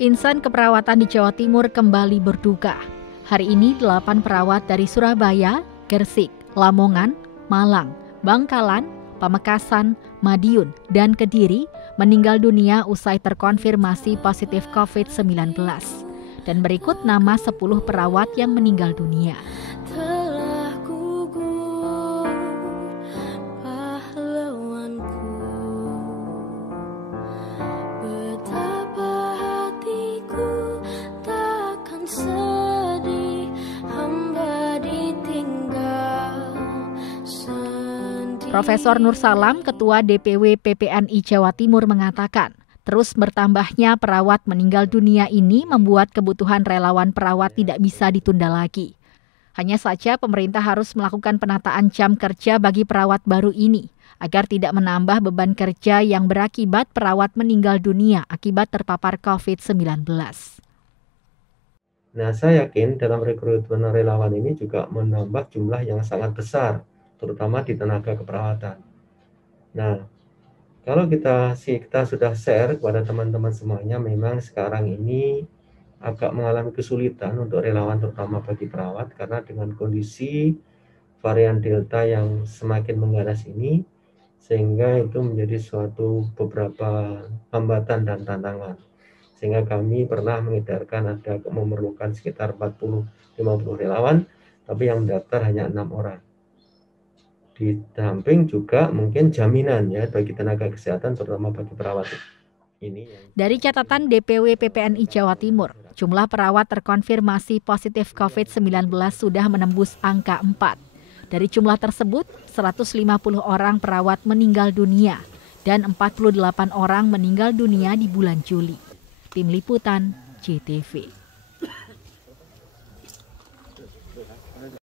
Insan keperawatan di Jawa Timur kembali berduka. Hari ini 8 perawat dari Surabaya, Gresik, Lamongan, Malang, Bangkalan, Pamekasan, Madiun, dan Kediri meninggal dunia usai terkonfirmasi positif COVID-19. Dan berikut nama 10 perawat yang meninggal dunia. Profesor Nur Salam, Ketua DPW PPNI Jawa Timur mengatakan, terus bertambahnya perawat meninggal dunia ini membuat kebutuhan relawan perawat tidak bisa ditunda lagi. Hanya saja pemerintah harus melakukan penataan jam kerja bagi perawat baru ini, agar tidak menambah beban kerja yang berakibat perawat meninggal dunia akibat terpapar COVID-19. Nah, saya yakin dalam rekrutmen relawan ini juga menambah jumlah yang sangat besar, terutama di tenaga keperawatan. Nah, kalau kita sudah share kepada teman-teman semuanya, memang sekarang ini agak mengalami kesulitan untuk relawan, terutama bagi perawat, karena dengan kondisi varian Delta yang semakin mengganas ini, sehingga itu menjadi suatu beberapa hambatan dan tantangan. Sehingga kami pernah mengedarkan ada memerlukan sekitar 40-50 relawan, tapi yang mendaftar hanya 6 orang. Di samping juga mungkin jaminan ya bagi tenaga kesehatan, terutama bagi perawat ini. Dari catatan DPW PPNI Jawa Timur, jumlah perawat terkonfirmasi positif COVID-19 sudah menembus angka 4. Dari jumlah tersebut, 150 orang perawat meninggal dunia dan 48 orang meninggal dunia di bulan Juli. Tim Liputan, JTV.